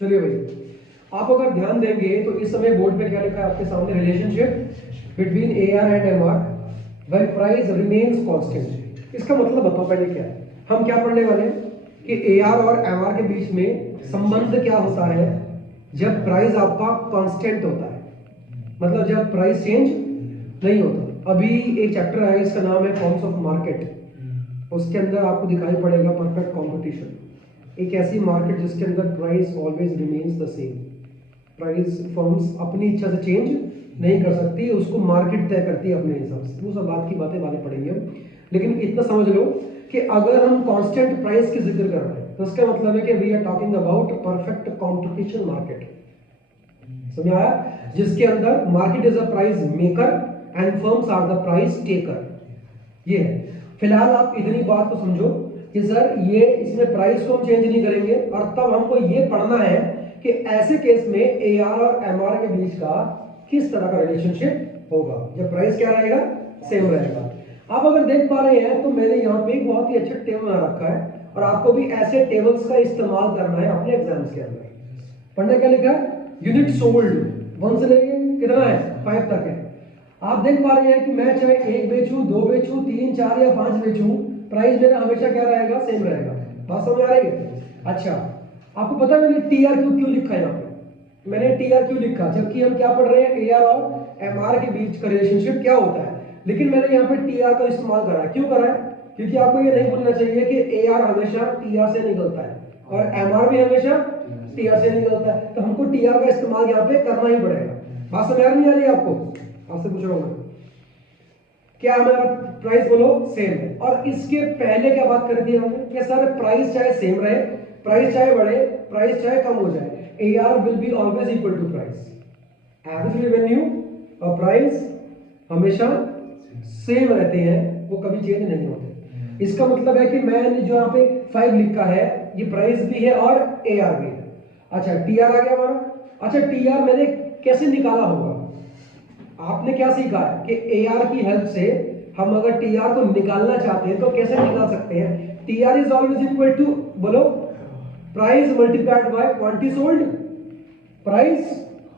चलिए भाई, आप अगर ध्यान देंगे तो इस समय बोर्ड पे क्या लिखा है आपके सामने, relationship between AR and MR when price remains constant. इसका मतलब बताओ पहले क्या है, हम क्या पढ़ने वाले हैं कि AR और MR के बीच में संबंध क्या होता है जब प्राइस आपका कांस्टेंट होता है, मतलब जब प्राइस चेंज नहीं होता। अभी एक चैप्टर है, इसका नाम है फॉर्म्स ऑफ मार्केट, उसके अंदर आपको दिखाई पड़ेगा परफेक्ट कंपटीशन, एक ऐसी मार्केट जिसके अंदर price always remains the same. Price firms अपनी इच्छा से चेंज नहीं कर सकती, उसको मार्केट तय करती है अपने हिसाब से। वो सब बात की बातें वाले पढ़ेंगे हम, लेकिन इतना समझ लो कि अगर हम कांस्टेंट प्राइस की जिक्र कर रहे हैं तो इसका मतलब है कि we are talking about perfect competition market. समझ आया? जिसके अंदर market is a price maker and firms are the price taker. ये है। फिलहाल आप इतनी बात को समझो कि सर ये इसमें प्राइस को हम चेंज नहीं करेंगे, और तब हमको ये पढ़ना है कि ऐसे केस में AR और MR के बीच का किस तरह का रिलेशनशिप होगा जब प्राइस क्या रहेगा, सेम रहेगा। आप अगर देख पा रहे हैं तो मैंने यहाँ पे एक बहुत ही अच्छा टेबल बना रखा है, और आपको भी ऐसे टेबल्स का इस्तेमाल करना है अपने एग्जाम्स के अंदर। पढ़ने क्या लिखा है, यूनिट सोल्ड 1 से लेके कितना है 5 तक है। आप देख पा रहे हैं कि मैं चाहे 1 बेचूं, 2 बेचूं, 3, 4 या 5 बेचूं, प्राइस मेरा हमेशा क्या रहेगा, सेम रहेगा। बात समझ आ रही है? अच्छा, आपको पता है मैंने TRQ क्यों लिखा है यहाँ पे? मैंने TRQ लिखा जबकि हम क्या पढ़ रहे हैं, AR और MR के बीच का रिलेशनशिप क्या होता है, लेकिन मैंने यहाँ पे TR का इस्तेमाल करा है। क्यों करा है? क्योंकि आपको ये नहीं भूलना चाहिए कि AR हमेशा TR से निकलता है और MR भी हमेशा TR से निकलता है, तो हमको TR का इस्तेमाल यहाँ पे करना ही पड़ेगा। बात समझ नहीं आ रही है आपको? आपसे पूछ रहा हूँ क्या हमारा प्राइस बोलो सेम है, और इसके पहले क्या बात कर दी हमने कि सर प्राइस चाहे सेम रहे, प्राइस चाहे बढ़े, प्राइस चाहे कम हो जाए, AR will be always equal to price. Average revenue और प्राइस हमेशा सेम रहते हैं, वो कभी चेंज नहीं होते। इसका मतलब है कि मैंने जो यहाँ पे 5 लिखा है, ये प्राइस भी है और AR भी है। अच्छा, TR आ गया हमारा। अच्छा, TR मैंने कैसे निकाला होगा? आपने क्या सीखा है कि AR की हेल्प से हम अगर TR को निकालना चाहते हैं तो कैसे निकाल सकते हैं? TR is always equal to, बोलो, price multiplied by quantity sold, price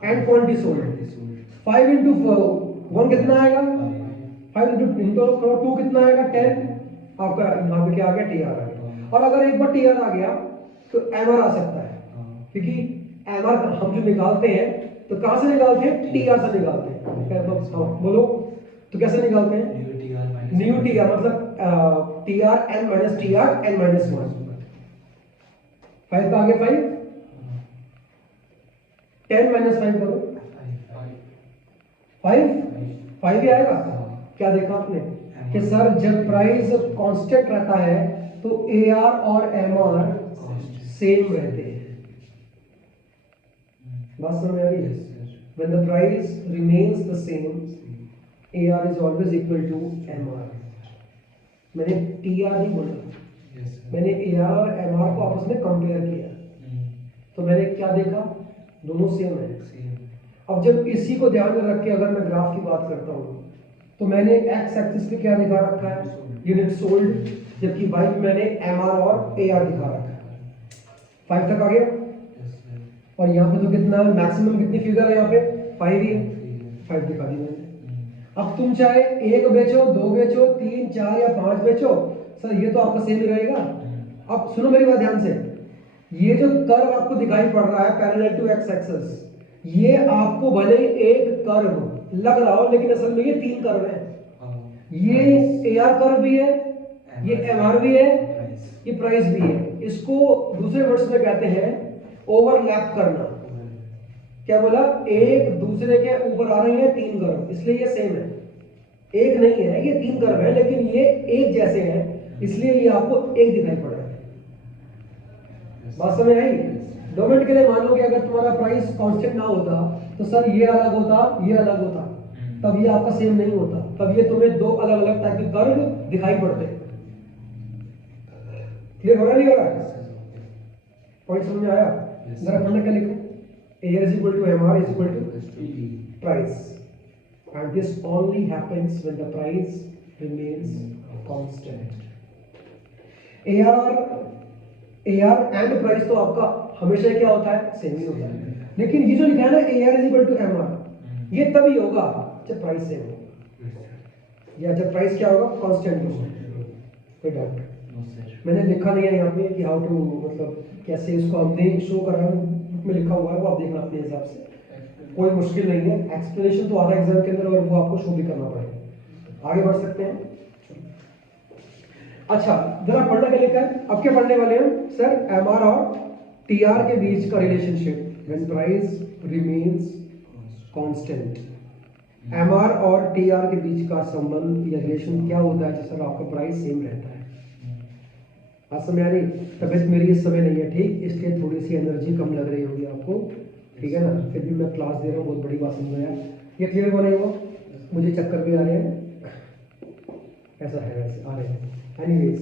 and quantity sold. 5 into 1 कितना आएगा, 5 इंटू 2 कितना आएगा, 10। आपका यहाँ पे क्या आ गया, TR आ गया। और अगर एक बार TR आ गया तो MR आ सकता है, क्योंकि MR हम जो निकालते हैं तो कहां से निकालते हैं, TR से निकालते हैं। बोलो, तो कैसे निकालते हैं, न्यू TR मतलब TR n minus TR n minus 1। 5 का आगे 5, 10 माइनस 5 करो, 5 ही आएगा। क्या देखा आपने कि सर जब प्राइस कांस्टेंट रहता है तो AR और MR सेम रहते हैं। बात समझ आ रही है? When the price remains the same, AR is always equal to MR। मैंने TR नहीं बोला, मैंने AR और MR को आपस में कंपेयर किया, तो मैंने क्या देखा, दोनों सेम है। अब जब इसी को ध्यान में रख के अगर मैं ग्राफ की बात करता हूँ तो मैंने एक्स एक्सिस पे क्या दिखा रखा है, यूनिट सोल्ड, जबकि वाई पे मैंने MR और AR दिखा रखा है। 5 तक आ गया। और यहाँ पे तो कितना मैक्सिमम कितनी फिगर है, यहाँ पे 5 ही है, 5 दिखा दी मैंने। अब तुम चाहे 1 बेचो, 2 बेचो, 3, 4 या 5 बेचो, सर ये तो आपका सेम ही रहेगा। अब सुनो मेरी बात ध्यान से, ये जो कर्व आपको दिखाई पड़ रहा है पैरेलल टू एक्स एक्सिस, ये आपको भले एक कर्व लग रहा हो लेकिन असल में ये 3 कर्व है। ये AR कर्व भी है, ये MR भी है, ये प्राइस भी है। इसको दूसरे वर्ड्स में कहते हैं ओवरलैप करना। क्या बोला, एक दूसरे के ऊपर आ रहे हैं 3 कर्व, इसलिए ये सेम है। एक नहीं है, ये 3 कर्व है, लेकिन ये एक जैसे हैं, इसलिए ये आपको एक दिखाई पड़ रहा है। बात समझ आई? 2 मिनट के लिए मान लो कि अगर तुम्हारा प्राइस कांस्टेंट ना होता तो सर ये अलग होता, ये अलग होता, तब ये आपका सेम नहीं होता, तब ये तुम्हें 2 अलग अलग टाइप के कर्व दिखाई पड़ते। क्लियर हो रहा नहीं हो रहा? पॉइंट समझ में आया? जरा पढ़ने का लिखो, AR is equal to MR is equal to price, and this only happens when the price remains constant। AR and price तो आपका हमेशा क्या होता है, सेम ही होता है। लेकिन ये जो लिखा है ना AR is equal to MR, ये तभी होगा जब प्राइस सेम हो या जब प्राइस क्या होगा, कांस्टेंट होगा। कोई डाउट? मैंने लिखा नहीं है यहाँ पे कि हाउ टू, मतलब कैसे इसको हमने शो करा है, बुक में लिखा हुआ है, वो आप देखना अपने हिसाब से, कोई मुश्किल नहीं है। एक्सप्लेनेशन तो आ रहा है एग्जाम के अंदर और वो आपको शो भी करना पड़ेगा। आगे बढ़ सकते हैं। अच्छा, जरा पढ़ना क्या लिखा है, अब क्या पढ़ने वाले हैं सर, MR और TR के बीच का relationship when price remains constant. MR और TR के बीच का संबंध या रिलेशन क्या होता है जब सर आपका प्राइस सेम रहता है। आज समय आ रही, तबियत मेरी इस समय नहीं है ठीक, इसलिए थोड़ी सी एनर्जी कम लग रही होगी आपको, ठीक है ना, फिर भी मैं क्लास दे रहा हूँ, बहुत बड़ी बात समझ आया। ये क्लियर हो नहीं हुआ, मुझे चक्कर भी आ रहे हैं, ऐसा है वैसे आ रहे हैं। एनीवेज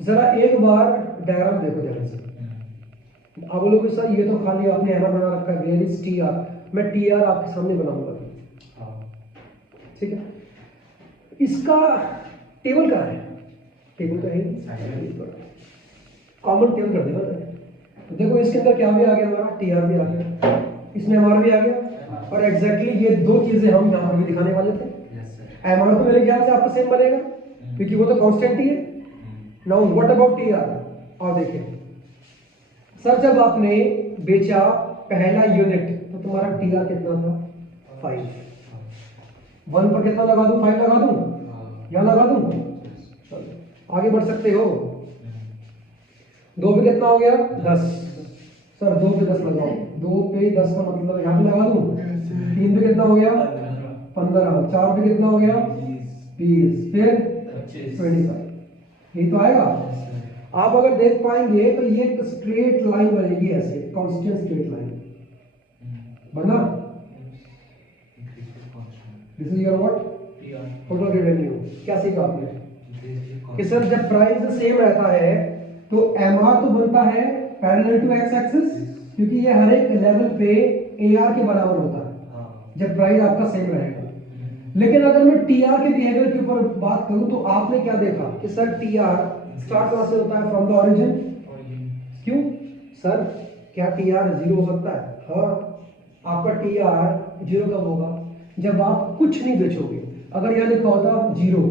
जरा एक बार डायग्राम देखो ध्यान से। आप बोलोगे सर ये तो खाली आपने एमआर बना रखा है, वेयर इज टीआर, मैं टीआर आपके सामने बनाऊंगा, ठीक है। इसका टेबल कहाँ है, टेबल तो है, कॉमन टेबल कर देगा। देखो इसके अंदर क्या भी आ गया हमारा, टीआर भी आ गया, इसमें एमआर भी आ गया, और एग्जैक्टली ये दो चीजें हम यहाँ पर भी दिखाने वाले थे। एमआर तो मेरे ख्याल से आपका सेम बनेगा क्योंकि वो तो कांस्टेंट ही है। नाउ व्हाट अबाउट टीआर, और देखिए सर जब आपने बेचा पहला यूनिट तो तुम्हारा टीआर कितना था, 5। 1 पर कितना लगा दूं, 5 लगा दूं, यहाँ लगा दूं, आगे बढ़ सकते हो। 2 पे कितना हो गया, 10, सर 2 पे 10 लगाओ, 2 पे 10 का मतलब यहाँ पे लगा दूं, 3 पे कितना हो गया, 15, 4 पे कितना हो गया, 20, फिर 25, यही तो आएगा। आप अगर देख पाएंगे तो ये एक स्ट्रेट लाइन बनेगी ऐसे, कांस्टेंट स्ट्रेट लाइन बना। This is your what, total revenue. क्या सीखा आपने कि सर जब प्राइस सेम रहता है तो एमआर तो बनता है पैरेलल टू एक्स एक्सिस, क्योंकि ये हर एक लेवल पे एआर के बराबर होता है जब प्राइस आपका सेम रहेगा। लेकिन अगर मैं टीआर के बिहेवियर के ऊपर बात करूं तो आपने क्या देखा कि सर टीआर स्टार्ट कहां से होता है, फ्रॉम द ओरिजिन। क्यों सर, क्या टीआर 0 हो सकता है? हाँ, आपका टीआर 0 कब होगा, जब आप कुछ नहीं बेचोगे। अगर यहाँ लिखा होता 0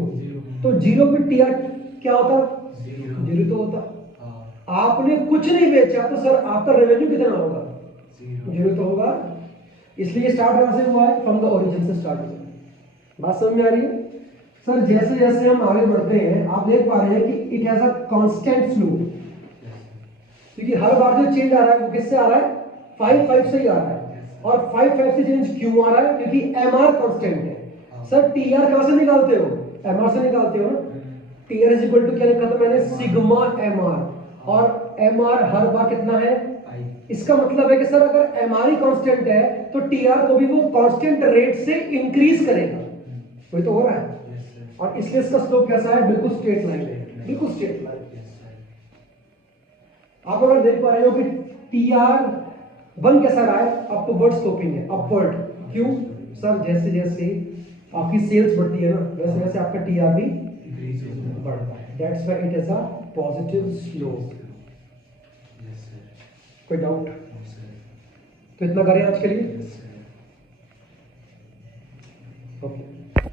तो 0 पे टीआर क्या होता, 0 तो होता। आपने कुछ नहीं बेचा तो सर आपका रेवेन्यू कितना होगा, 0 तो होगा। इसलिए स्टार्ट कहां से हुआ है, फ्रॉम द ओरिजिन से स्टार्ट हुआ। बात समझ में आ रही है सर? जैसे जैसे हम आगे बढ़ते हैं आप देख पा रहे हैं कि it has a constant slope, क्योंकि हर बार जो चेंज आ रहा है वो किससे आ रहा है, 5 से ही आ रहा है। और 5 से चेंज क्यों आ रहा है, क्योंकि एमआर कांस्टेंट है। सर टीआर कहां से निकालते हो, एमआर से निकालते हो ना। टीआर इज इक्वल टू क्या लिखा था मैंने, सिग्मा एमआर, और एमआर हर बार कितना है, इसका मतलब है कि सर अगर एमआर ही कांस्टेंट है तो टीआर को भी वो कांस्टेंट रेट से इंक्रीज करेगा, वही तो हो रहा है। और इसलिए इसका स्लोप कैसा है, बिल्कुल स्ट्रेट लाइन है, बिल्कुल स्ट्रेट लाइन। आप अगर देख पा रहे हो कि टीआर 1 कैसा रहा है, अपवर्ड स्लोपिंग है, अपवर्ड। क्यों सर, जैसे जैसे आपकी सेल्स बढ़ती है ना वैसे वैसे आपका टीआर भी बढ़ता है, that's why it is a positive slope. कोई डाउट? तो इतना करें आज के लिए।